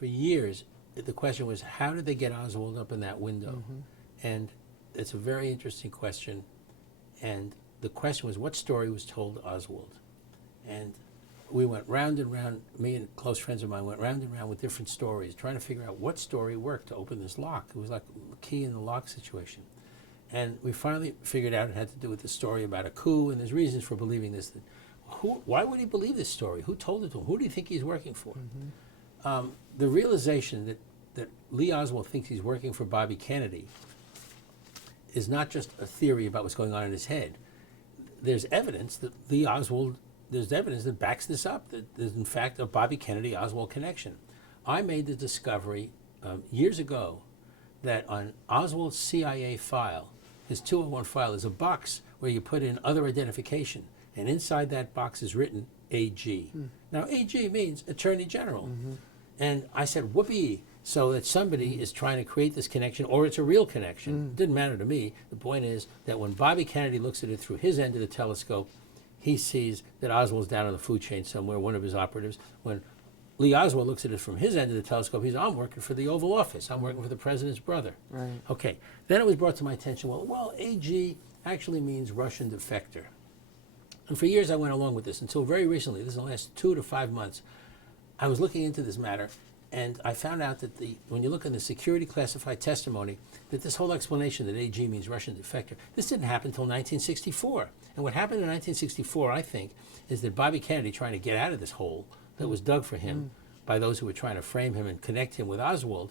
for years, the question was, how did they get Oswald up in that window? And it's a very interesting question. And the question was, what story was told to Oswald? And we went round and round, me and close friends of mine went round and round with different stories, trying to figure out what story worked to open this lock. It was like a key in the lock situation. And we finally figured out it had to do with the story about a coup, and there's reasons for believing this. Why would he believe this story? Who told it to him? Who do you think he's working for? The realization that Lee Oswald thinks he's working for Bobby Kennedy is not just a theory about what's going on in his head. There's evidence that there's evidence that backs this up, that there's in fact a Bobby Kennedy-Oswald connection. I made the discovery years ago that on Oswald's CIA file, his 201 file, is a box where you put in other identification, and inside that box is written AG. Now AG means Attorney General. And I said, whoopee, so that somebody is trying to create this connection, or it's a real connection. It didn't matter to me. The point is that when Bobby Kennedy looks at it through his end of the telescope, he sees that Oswald's down on the food chain somewhere, one of his operatives. When Lee Oswald looks at it from his end of the telescope, he's, I'm working for the Oval Office. I'm working for the president's brother. Right. Okay. Then it was brought to my attention, well, AG actually means Russian defector. And for years I went along with this until very recently, this is the last 2 to 5 months, I was looking into this matter, and I found out that when you look in the security classified testimony, that this whole explanation that AG means Russian defector, this didn't happen until 1964. And what happened in 1964, I think, is that Bobby Kennedy, trying to get out of this hole that was dug for him by those who were trying to frame him and connect him with Oswald,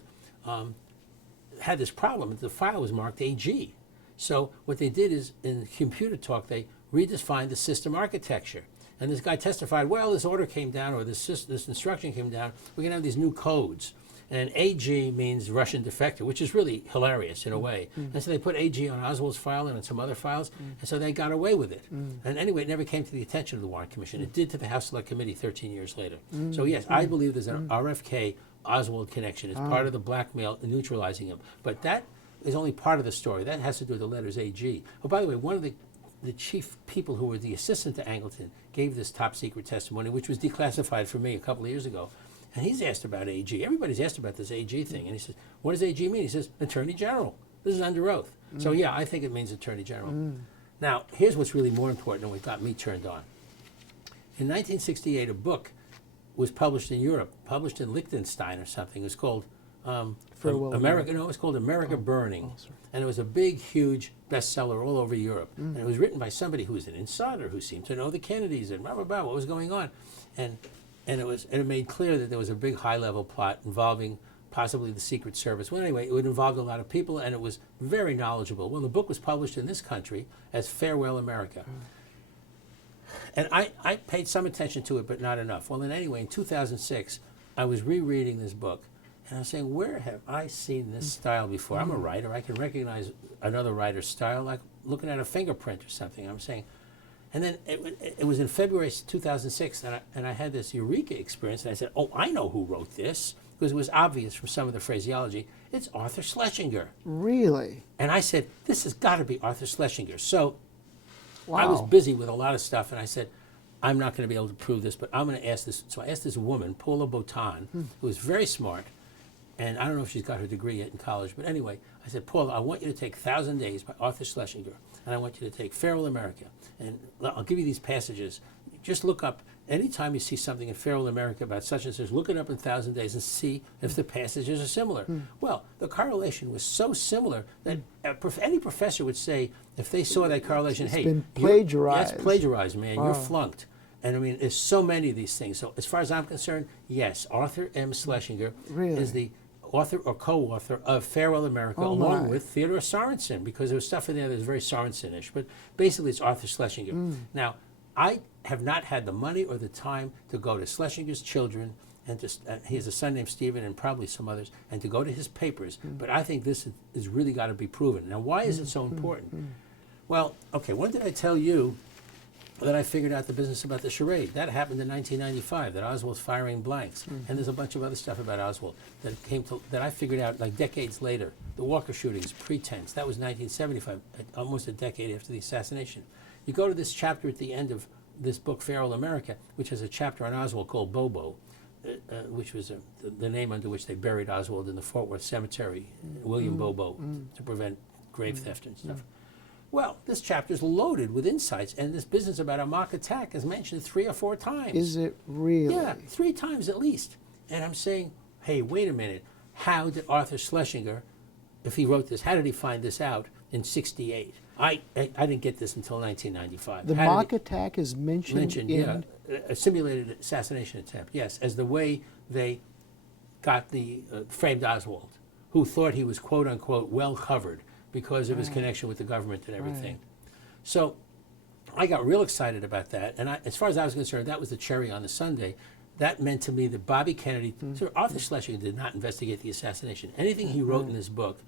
had this problem. The file was marked AG. So what they did is, in computer talk, they redefined the system architecture. And this guy testified, well, this order came down, or this instruction came down, we're going to have these new codes. And AG means Russian defector, which is really hilarious in a way. And so they put AG on Oswald's file and on some other files, and so they got away with it. And anyway, it never came to the attention of the Warren Commission. It did to the House Select Committee 13 years later. So yes, I believe there's an RFK-Oswald connection. It's part of the blackmail neutralizing him. But that is only part of the story. That has to do with the letters AG. Oh, by the way, one of the chief people who were the assistant to Angleton gave this top secret testimony, which was declassified for me a couple of years ago. And he's asked about AG. Everybody's asked about this AG thing. And he says, what does AG mean? He says, Attorney General. This is under oath. So yeah, I think it means Attorney General. Now, here's what's really more important and what got me turned on. In 1968, a book was published in Europe, published in Liechtenstein or something. It was called America. No, it was called America Burning. And it was a big, huge bestseller all over Europe. And it was written by somebody who was an insider, who seemed to know the Kennedys and blah, blah, blah, what was going on. And it made clear that there was a big high-level plot involving possibly the Secret Service. Well, anyway, it involved a lot of people, and it was very knowledgeable. Well, the book was published in this country as Farewell America. And I paid some attention to it, but not enough. Well, then anyway, in 2006, I was rereading this book, and I was saying, where have I seen this style before? I'm a writer. I can recognize another writer's style, like looking at a fingerprint or something. I'm saying, and then it was in February 2006, and I had this eureka experience, and I said, oh, I know who wrote this, because it was obvious from some of the phraseology. It's Arthur Schlesinger. Really? And I said, this has got to be Arthur Schlesinger. So wow. I was busy with a lot of stuff, and I said, I'm not going to be able to prove this, but I'm going to ask this. So I asked this woman, Paula Botan, who was very smart, and I don't know if she's got her degree yet in college, but anyway, I said, Paula, I want you to take 1,000 Days by Arthur Schlesinger, and I want you to take Farewell America, and I'll give you these passages. Just look up, anytime you see something in Farewell America about such and such, look it up in 1,000 Days and see if the passages are similar. Well, the correlation was so similar that any professor would say, if they saw that correlation, it's hey, been plagiarized. That's plagiarized, man. Wow. You're flunked. And I mean, there's so many of these things. So as far as I'm concerned, yes, Arthur M. Schlesinger is the author or co-author of Farewell America, along with Theodore Sorensen, because there was stuff in there that was very Sorensen-ish. But basically, it's Arthur Schlesinger. Now, I have not had the money or the time to go to Schlesinger's children, and he has a son named Stephen and probably some others, and to go to his papers. But I think this is really got to be proven. Now, why is it so important? Well, okay, when did I tell you that I figured out the business about the charade? That happened in 1995, that Oswald's firing blanks. And there's a bunch of other stuff about Oswald that I figured out like decades later. The Walker shootings, pretense, that was 1975, almost a decade after the assassination. You go to this chapter at the end of this book, Farewell America, which has a chapter on Oswald called Bobo. which was the name under which they buried Oswald in the Fort Worth Cemetery, William Bobo, to prevent grave theft and stuff. Well, this chapter is loaded with insights, and this business about a mock attack is mentioned 3 or 4 times. Is it really? Yeah, 3 times at least. And I'm saying, hey, wait a minute. How did Arthur Schlesinger, if he wrote this, how did he find this out in '68? I didn't get this until 1995. The mock attack is mentioned in... Yeah, a simulated assassination attempt, yes, as the way they got the framed Oswald, who thought he was, quote unquote, well covered because of his connection with the government and everything. So I got real excited about that, and as far as I was concerned, that was the cherry on the sundae. That meant to me that Bobby Kennedy, so Arthur Schlesinger did not investigate the assassination. Anything he wrote in this book,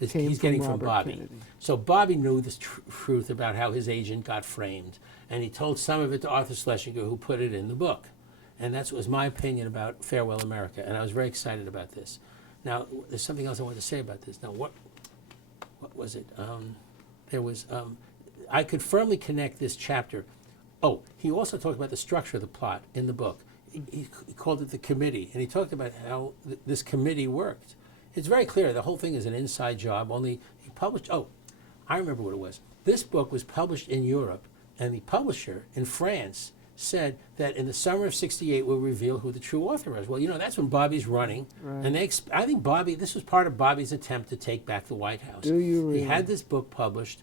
he's getting from Bobby. Kennedy. So Bobby knew the truth about how his agent got framed, and he told some of it to Arthur Schlesinger, who put it in the book. And that was my opinion about Farewell America, and I was very excited about this. Now, there's something else I wanted to say about this. Now, what was it? I could firmly connect this chapter. Oh, he also talked about the structure of the plot in the book. He called it the committee, and he talked about how this committee worked. It's very clear the whole thing is an inside job, only he published, I remember what it was. This book was published in Europe, and the publisher in France said that in the summer of '68 we'll reveal who the true author was. Well, that's when Bobby's running, and I think this was part of Bobby's attempt to take back the White House. Do you really? He had this book published.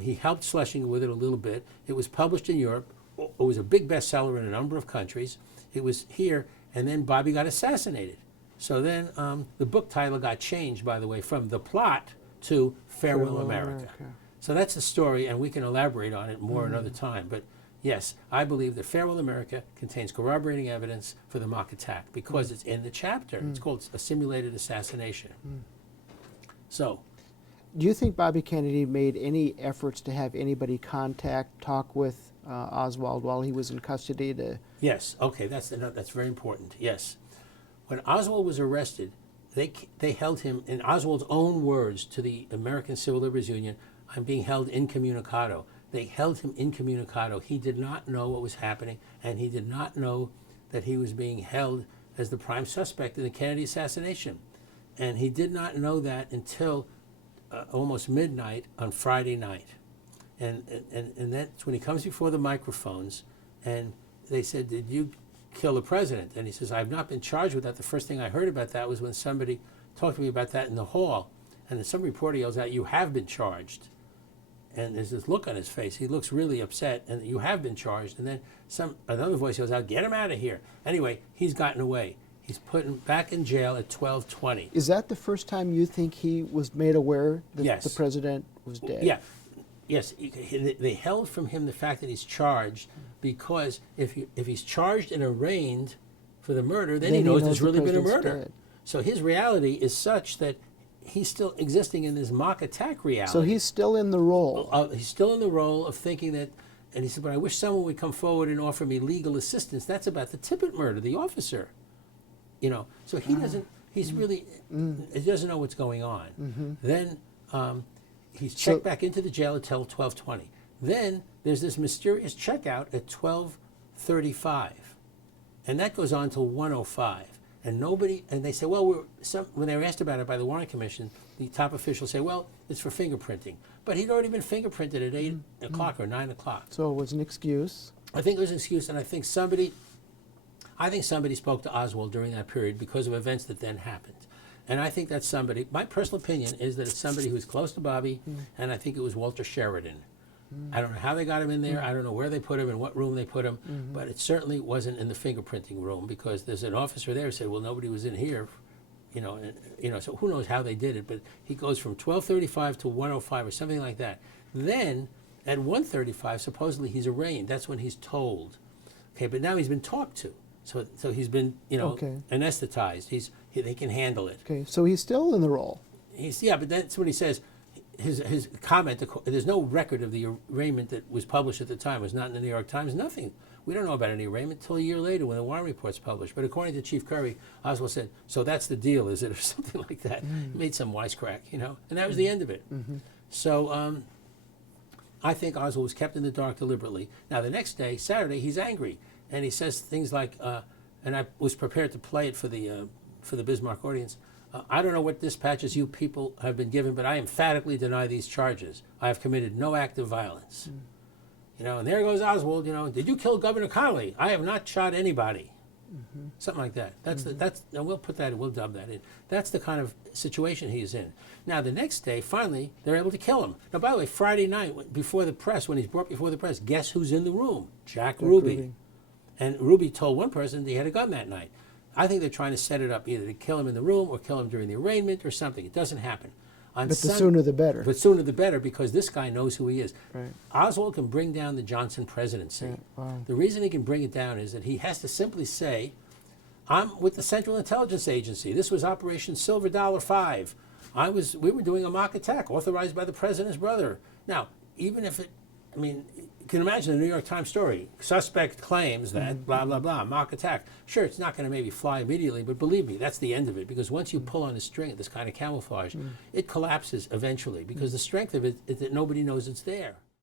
He helped Schlesinger with it a little bit. It was published in Europe. It was a big bestseller in a number of countries. It was here, and then Bobby got assassinated. So then the book title got changed, by the way, from The Plot to Farewell America. So that's the story, and we can elaborate on it more another time. But yes, I believe that Farewell America contains corroborating evidence for the mock attack because it's in the chapter. It's called A Simulated Assassination. So, do you think Bobby Kennedy made any efforts to have anybody talk with Oswald while he was in custody? Yes, okay, that's very important, yes. When Oswald was arrested, they held him, in Oswald's own words to the American Civil Liberties Union, I'm being held incommunicado. They held him incommunicado. He did not know what was happening, and he did not know that he was being held as the prime suspect in the Kennedy assassination. And he did not know that until almost midnight on Friday night. And that's when he comes before the microphones, and they said, did you kill the president? And he says, I've not been charged with that. The first thing I heard about that was when somebody talked to me about that in the hall. And then some reporter yells out, you have been charged. And there's this look on his face. He looks really upset, and you have been charged. And then another voice yells out, get him out of here. Anyway, he's gotten away. He's put back in jail at 12:20. Is that the first time you think he was made aware that Yes. the president was dead? Yeah. Yes, they held from him the fact that he's charged because if he's charged and arraigned for the murder, then he knows there's really been a murder. Dead. So his reality is such that he's still existing in this mock attack reality. So he's still in the role. He's still in the role of thinking that, and he said, but I wish someone would come forward and offer me legal assistance. That's about the Tippit murder, the officer. So he doesn't, he's really, he doesn't know what's going on. Then he's checked back into the jail until 12:20. Then there's this mysterious checkout at 12:35. And that goes on till 1:05. And they say, well, when they were asked about it by the Warren Commission, the top officials say, well, it's for fingerprinting. But he'd already been fingerprinted at 8 o'clock or 9 o'clock. So it was an excuse. I think it was an excuse, and I think somebody spoke to Oswald during that period because of events that then happened. And I think that's somebody, my personal opinion is that it's somebody who's close to Bobby, and I think it was Walter Sheridan. I don't know how they got him in there. I don't know where they put him and what room they put him, but it certainly wasn't in the fingerprinting room because there's an officer there who said, well, nobody was in here, so who knows how they did it, but he goes from 12:35 to 1:05 or something like that. Then at 1:35, supposedly he's arraigned. That's when he's told. Okay, but now he's been talked to. So he's been, anesthetized. They can handle it. Okay, so he's still in the role. But that's what he says. His comment, there's no record of the arraignment that was published at the time. It was not in the New York Times, nothing. We don't know about any arraignment until a year later when the Warren Report's published. But according to Chief Curry, Oswald said, so that's the deal, is it? Or something like that. He made some wisecrack, and that was the end of it. So I think Oswald was kept in the dark deliberately. Now, the next day, Saturday, he's angry. And he says things like, and I was prepared to play it for the Bismarck audience. I don't know what dispatches you people have been given, but I emphatically deny these charges. I have committed no act of violence. You know, and there goes Oswald. You know, did you kill Governor Connolly? I have not shot anybody. Something like that. And we'll put that. We'll dub that in. That's the kind of situation he's in. Now, the next day, finally, they're able to kill him. Now, by the way, Friday night, before the press, when he's brought before the press, guess who's in the room? Jack Ruby. And Ruby told one person that he had a gun that night. I think they're trying to set it up either to kill him in the room or kill him during the arraignment or something. It doesn't happen. But the sooner the better. But sooner the better, because this guy knows who he is. Right. Oswald can bring down the Johnson presidency. Yeah, wow. The reason he can bring it down is that he has to simply say, I'm with the Central Intelligence Agency. This was Operation Silver Dollar 5. We were doing a mock attack authorized by the president's brother. Now, even if you can imagine the New York Times story. Suspect claims that blah, blah, blah, mock attack. Sure, it's not going to maybe fly immediately, but believe me, that's the end of it. Because once you pull on a string of this kind of camouflage, it collapses eventually. Because the strength of it is that nobody knows it's there.